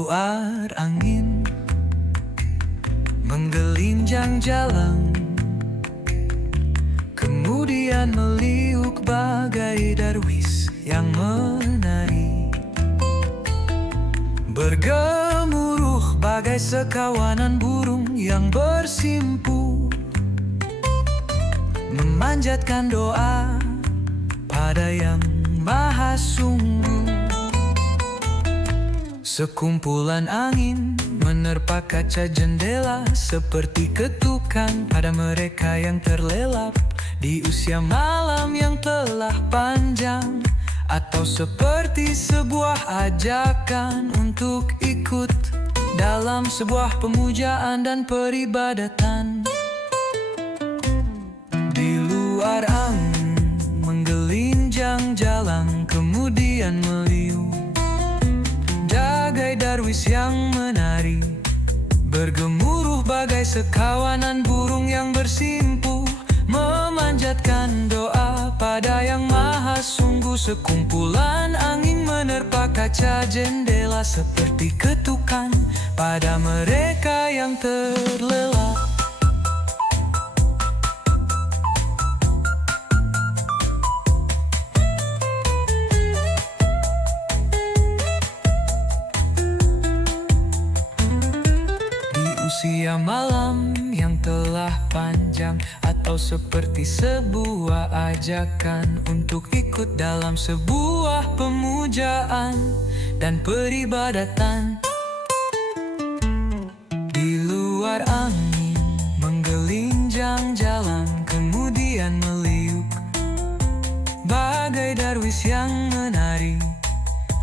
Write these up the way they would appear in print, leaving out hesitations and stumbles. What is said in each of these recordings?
luar angin menggelinjang jalan, kemudian meliuk bagai darwis yang menari, bergemuruh bagai sekawanan burung yang bersimpu, memanjatkan doa pada Yang Maha Sungguh. Sekumpulan angin menerpa kaca jendela seperti ketukan pada mereka yang terlelap di usia malam yang telah panjang, atau seperti sebuah ajakan untuk ikut dalam sebuah pemujaan dan peribadatan. Di luar angin menggelinjang jalan, kemudian meliuk bagai darwis yang menari, bergemuruh bagai sekawanan burung yang bersimpu, memanjatkan doa pada Yang Maha Sungguh. Sekumpulan angin menerpa kaca jendela seperti ketukan pada mereka yang terlelap. Usia malam yang telah panjang, atau seperti sebuah ajakan untuk ikut dalam sebuah pemujaan dan peribadatan. Di luar angin menggelinjang jalan, kemudian meliuk bagai darwis yang menari,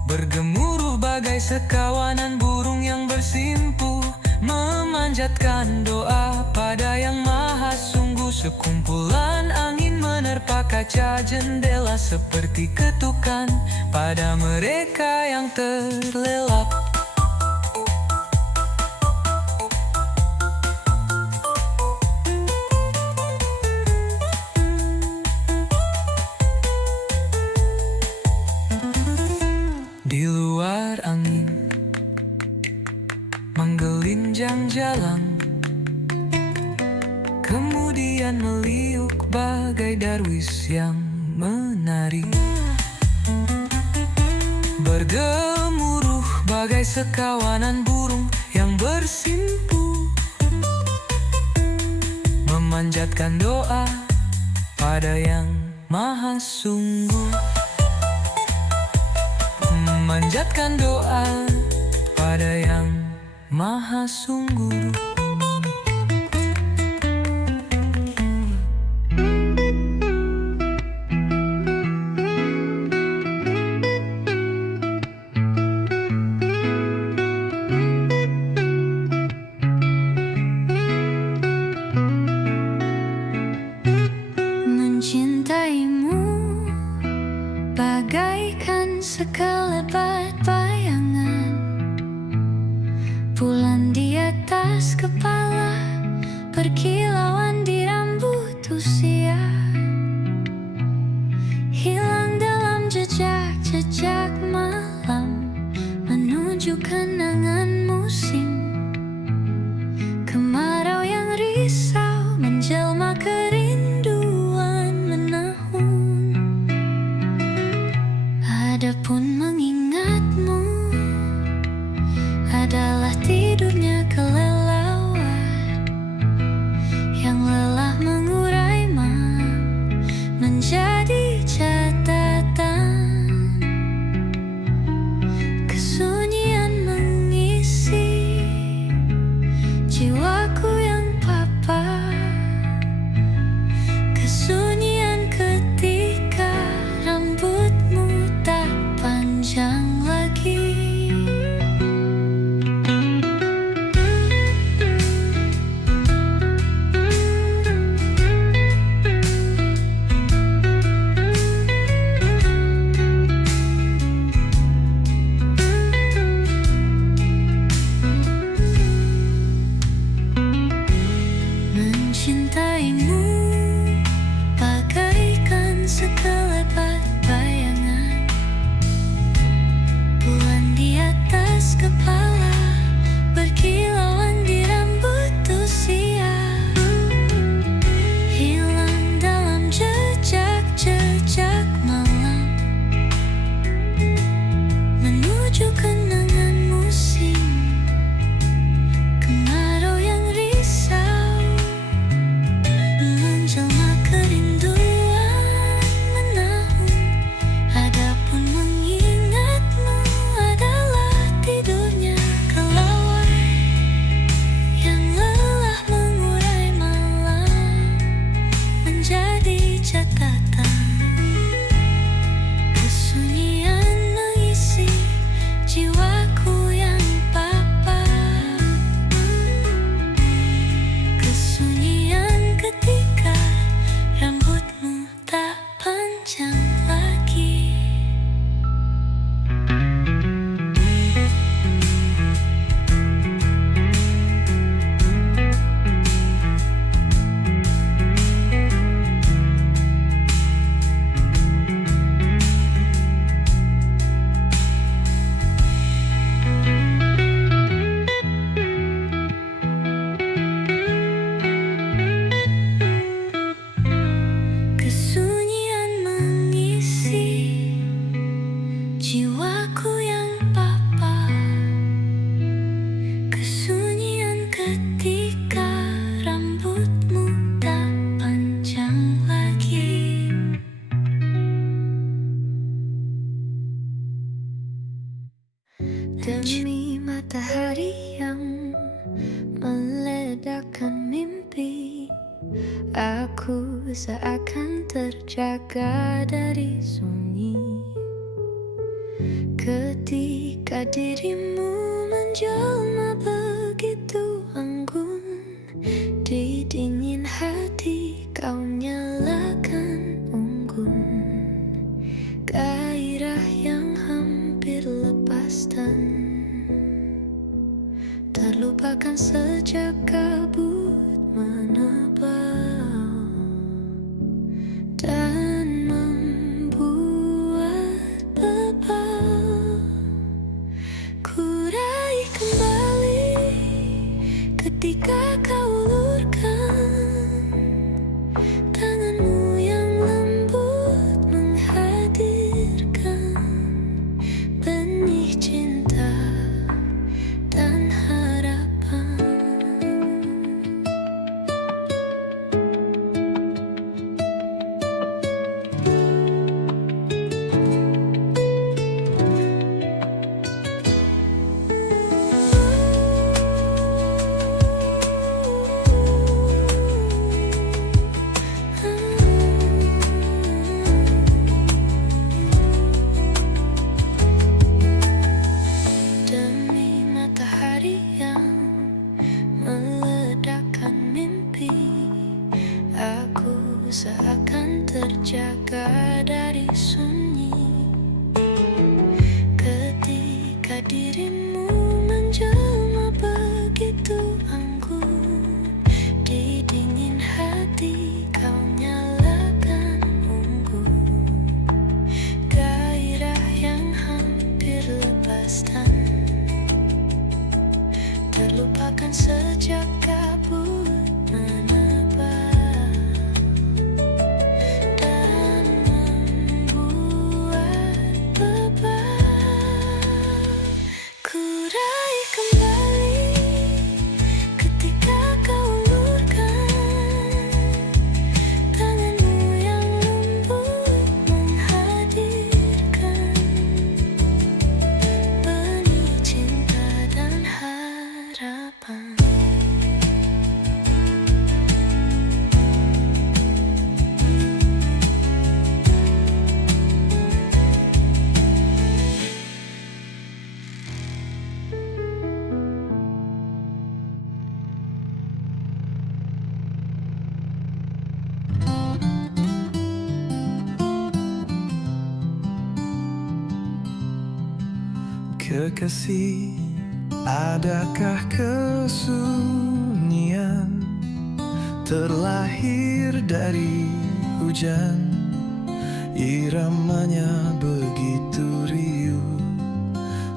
bergemuruh bagai sekawanan burung yang bersimpu, memanjatkan doa pada Yang Maha Sungguh. Sekumpulan angin menerpa kaca jendela seperti ketukan pada mereka yang terlelap. Di luar angin menggelinjang jalan, kemudian meliuk bagai darwis yang menari, bergemuruh bagai sekawanan burung yang bersimpu, memanjatkan doa pada Yang Maha Sungguh, memanjatkan doa pada Yang Maha Sungguh. Mencintaimu bagaikan sekelebat bayangan, bulan di atas kepala, berkilauan di rambut usia, hilang dalam jejak-jejak malam, menuju kenangan musim. Kemarau yang risau menjelma kerinduan menahun, adapun mengingatmu adalah tidurnya kelelawar yang lelah mengurai malam menjadi catatan. Kesunyian mengisi jiwaku yang papa, kesunyian ketika rambutmu tak panjang lagi. Kesunyian ketika rambutmu tak panjang lagi. Demi matahari yang meledakkan mimpi, aku seakan terjaga dari sunyi. Ketika dirimu menjelma begitu anggun, di dingin hati kau nyalakan unggun. Gairah yang hampir lepas dan terlupakan sejak kabut menebal dan membuat bebal. Ku raih kembali ketika kau ulurkan tanganmu yang lembut, menghadirkan benih cinta dan harapan. Demi matahari yang meledakkan mimpi, aku seakan terjaga dari sunyi. Ketika dirimu menjelma begitu anggun, di dingin hati kau nyalakan unggun. Gairah yang hampir lepas dan terlupakan sejak kabut menebal dan membuat bebal. Ku raih kembali ketika kau ulurkan tanganmu yang lembut, menghadirkan benih cinta dan harapan. Kekasih, adakah kesunyian terlahir dari hujan? Iramanya begitu riuh,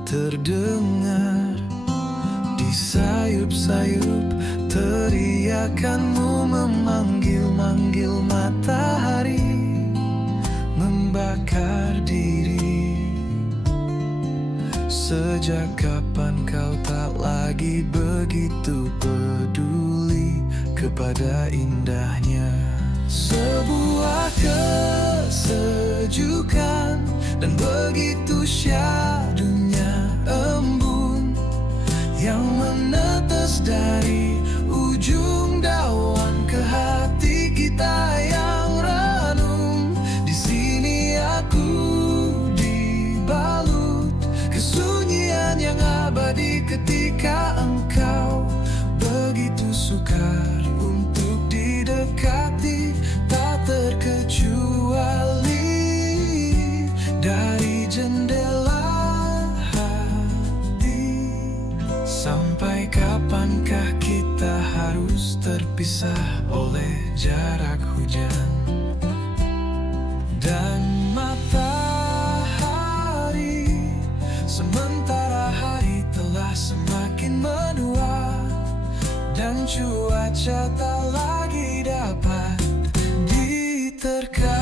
terdengar di sayup-sayup. Teriakanmu memanggil-manggil matahari, membakar diri. Sejak kapan kau tak lagi begitu peduli kepada indahnya sebuah kesejukan, dan begitu syahdunya embun yang menetes dari ujung daun ke hati kita yang renung. Di sini aku dibalut kesunyian yang abadi ketika engkau begitu sukar untuk didekati, tak terkecuali dari jendela hati. Sampai kapankah kita harus terpisah oleh jarak hujan dan matahari, sementara hari telah semakin menua dan cuaca tak lagi dapat diterka.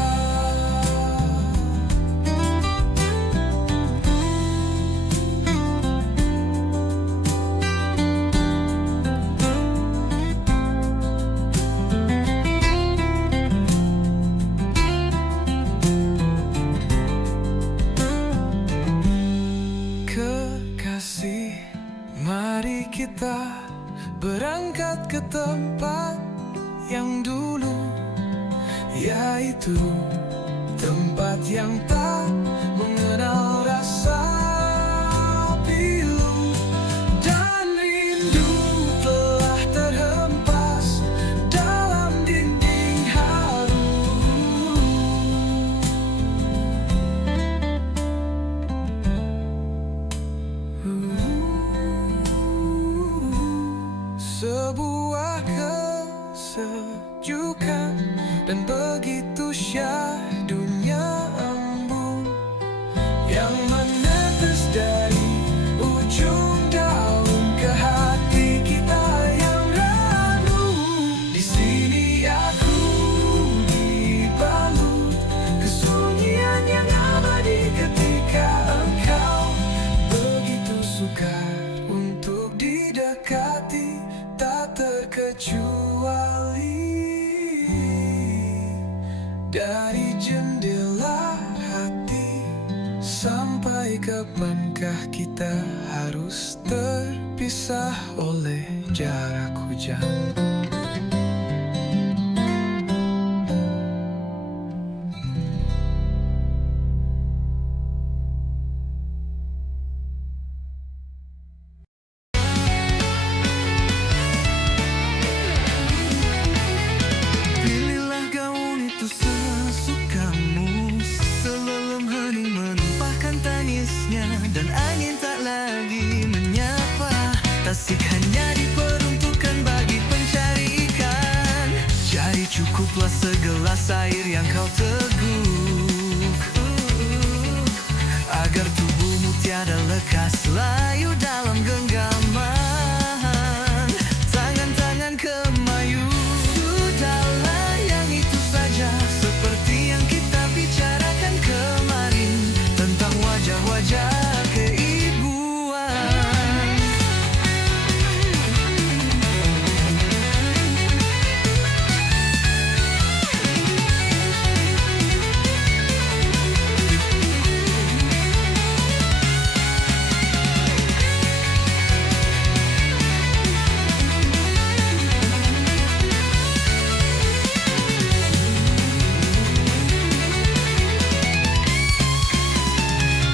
Mari kita berangkat ke tempat yang dulu, yaitu tempat yang tak mengenal rasa pilu dan rindu telah terhempas dalam dinding haru. Sebuah kesejukan dan begitu syahdunya embun yang menetes dari ujung daun ke hati kita yang renung. Di sini aku dibalut kesunyian yang abadi ketika engkau begitu sukar untuk didekati, tak terkecuali dari jendela hati. Sampai kapankah kita harus terpisah oleh jarak hujan? Pilihlah gaun itu sesukamu, sebelum hening menumpahkan tangisnya dan angin tak lagi menyapa. Tasik hanya diperuntukkan bagi pencari ikan. Jadi cukuplah segelas air yang kau teguk, agar tubuhmu tiada lekas layu dalam genggaman tangan-tangan kemayu. Sudahlah, yang itu saja, seperti yang kita bicarakan kemarin tentang wajah-wajah keibuan.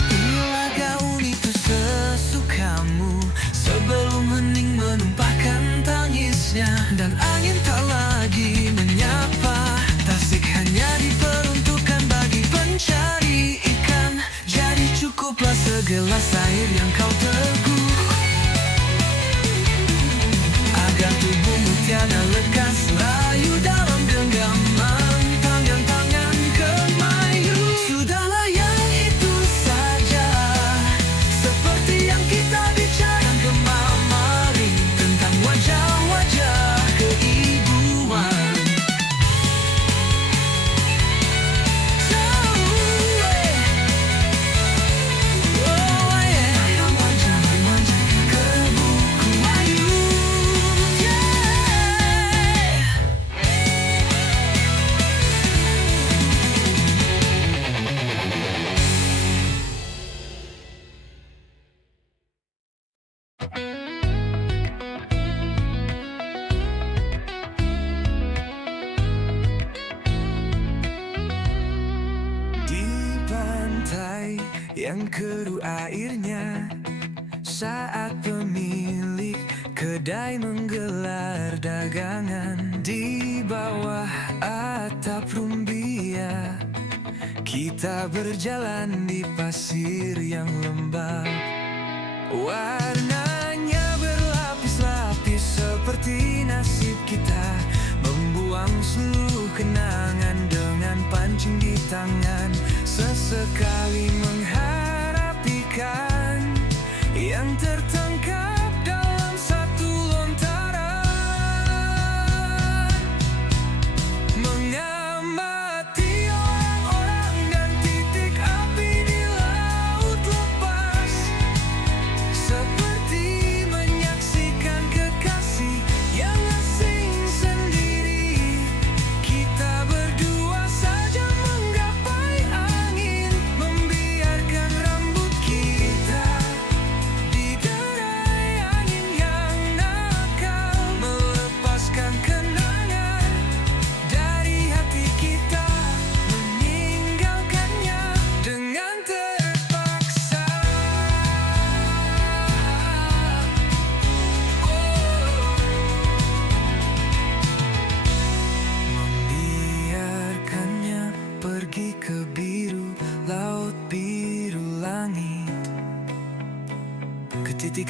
Pilihlah gaun itu sesukamu, sebelum hening menumpahkan tangisnya dan angin tak lagi menyapa. Tasik hanya diperuntukkan bagi pencari ikan. Jadi cukuplah segelas air yang kau teguk, agar tubuhmu tiada lekas layu dalam genggaman tangan-tangan kemayu. Sudahlah, yang itu saja, seperti yang kita bicarakan kemarin tentang wajah-wajah keibuan. Manja-manja ke buku ayu, yeah. Di pantai yang keruh airnya, saat pemilik kedai menggelar dagangan di bawah atap rumbia, kita berjalan di pasir yang lembab. Warnanya berlapis-lapis seperti nasib kita, membuang seluruh kenangan dengan pancing di tangan. Sesekali mengharap ikan yang tertangkap dalam satu lontaran. Mengamati orang-orang dan titik api di laut lepas, seperti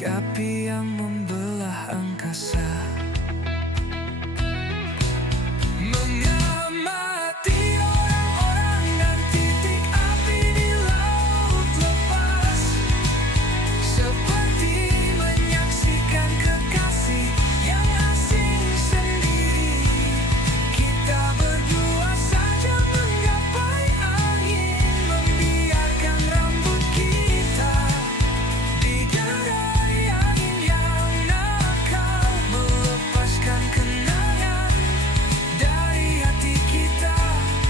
api yang membelah angkasa. Mengamati orang-orang dan titik api di laut lepas, seperti menyaksikan kekasih yang asing sendiri. Kita berdua saja menggapai angin, membiarkan rambut kita digerai angin yang nakal, melepaskan kenangan dari hati kita,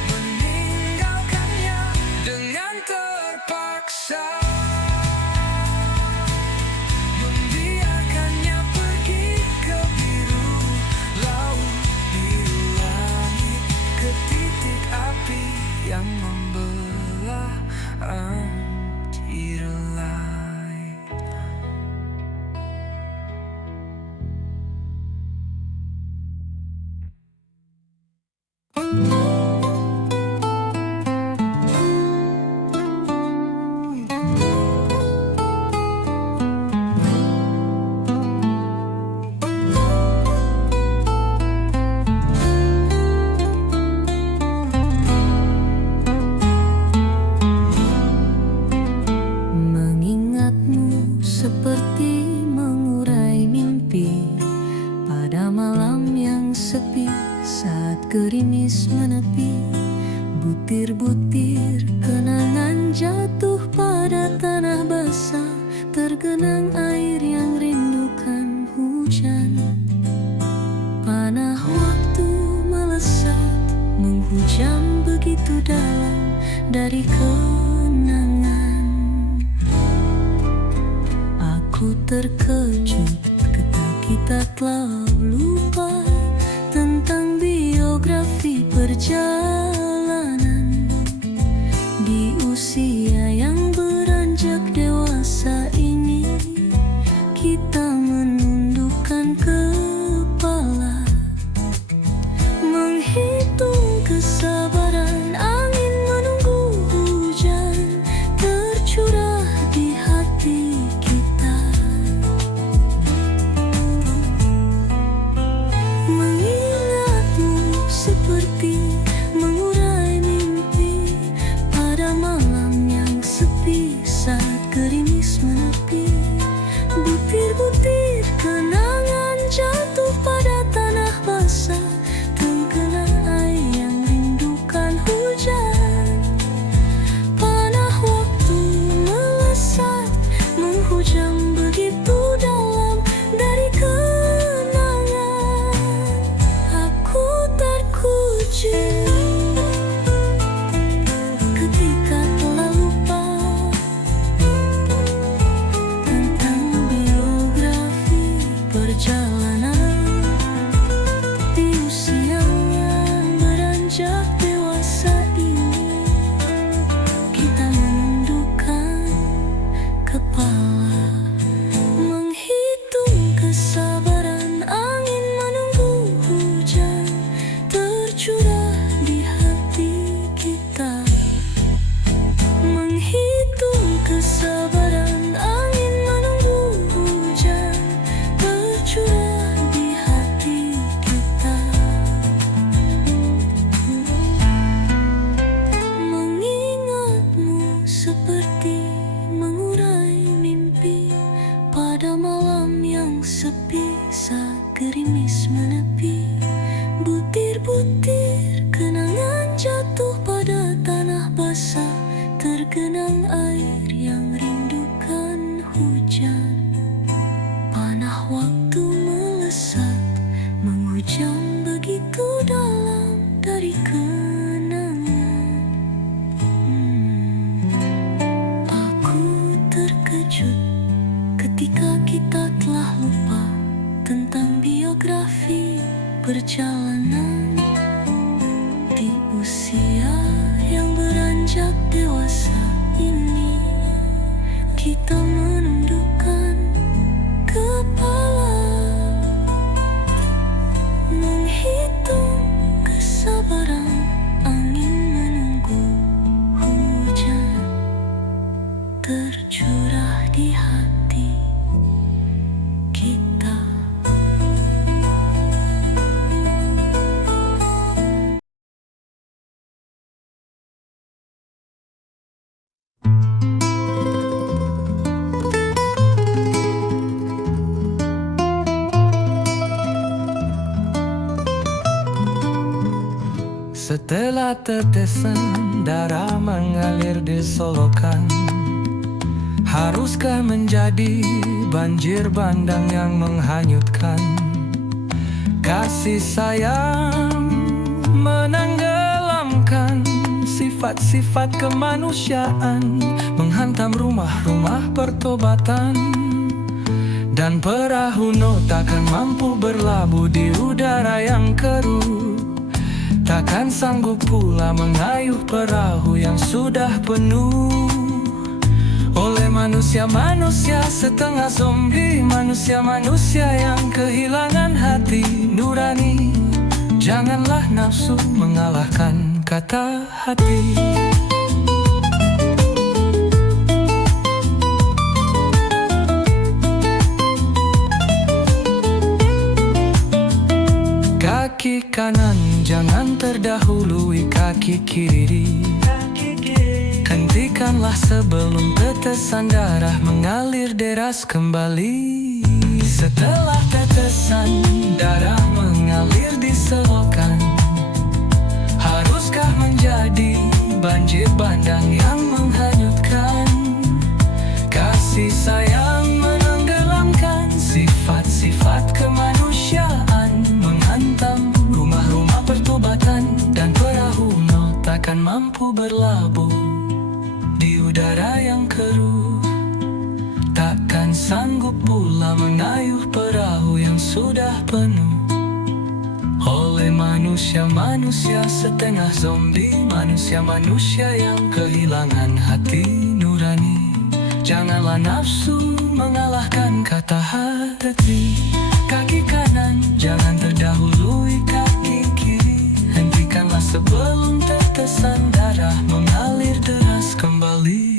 meninggalkannya dengan terpaksa, membiarkannya pergi ke biru laut, biru langit, ke titik api yang membelah anjir lain. Mengingatmu seperti mengurai mimpi pada malam yang sepi saat gerimis menepi. Butir-butir kenangan jatuh pada tanah basah, tergenang air yang rindukan hujan. Panah waktu melesat, menghujam begitu dalam dari kenangan. Aku terkejut ketika kita telah lupa tentang biografi perjalanan. Di usia yang beranjak dewasa ini, kita menundukkan kepala, menghitung kesabaran angin menunggu hujan tercurah di hati kita. Mengingatmu seperti mengurai mimpi pada malam yang sepi saat gerimis menepi. Butir-butir kenangan jatuh pada tanah basah, tergenang air yang rindukan hujan. Panah waktu melesat, menghujam begitu dalam dari kenangan. Aku terkejut ketika telah lupa tentang biografi perjalanan. Di usia yang beranjak dewasa ini, kita menundukkan kepala, menghitung kesabaran angin menunggu hujan tercurah di hati kita. Menghitung kesabaran angin menunggu hujan tercurah di hati kita. Mengingatmu seperti mengurai mimpi pada malam yang sepi saat gerimis menepi. Butir-butir kenangan jatuh pada tanah basah, tergenang air yang rindukan hujan. Panah waktu melesat, menghujam begitu dalam dari kenangan. Aku terkejut ketika kita telah lupa tentang biografi perjalanan. Di usia yang beranjak dewasa ini, kita menundukkan kepala, menghitung kesabaran angin menunggu hujan tercurah di hati Setelah tetesan darah mengalir di solokan, haruskah menjadi banjir bandang yang menghanyutkan? Kasih sayang menenggelamkan sifat-sifat kemanusiaan, menghantam rumah-rumah pertobatan. Dan perahu no takkan mampu berlabuh di udara yang keruh, takkan sanggup pula mengayuh perahu yang sudah penuh oleh manusia-manusia setengah zombie, manusia-manusia yang kehilangan hati nurani. Janganlah nafsu mengalahkan kata hati. Kaki kanan jangan terdahului kaki kiri. Hentikanlah sebelum tetesan darah mengalir deras kembali. Setelah tetesan darah mengalir di selokan, haruskah menjadi banjir bandang yang menghanyutkan? Kasih sayang menenggelamkan sifat-sifat kemanusiaan, menghantam rumah-rumah pertobatan. Dan perahu no takkan mampu berlabuh di udara yang keruh, takkan sanggup pula mengayuh perahu yang sudah penuh oleh manusia-manusia setengah zombie, manusia-manusia yang kehilangan hati nurani. Janganlah nafsu mengalahkan kata hati. Kaki kanan jangan terdahului kaki kiri. Hentikanlah sebelum tetesan darah mengalir deras kembali.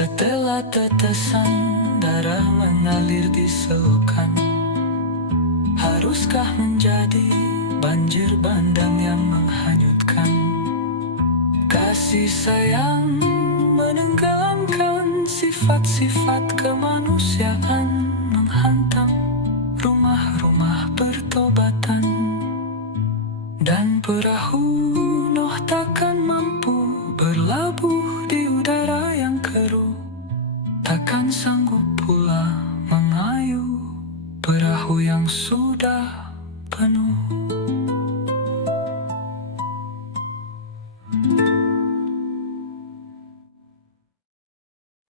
Setelah tetesan darah mengalir di selokan, haruskah menjadi banjir bandang yang menghanyutkan? Kasih sayang menenggelamkan sifat-sifat kemanusiaan, menghantam rumah-rumah pertobatan. Dan perahu Nuh takkan mampu berlabuh di udara yang keruh, takkan sanggup pula mengayuh perahu yang sudah penuh.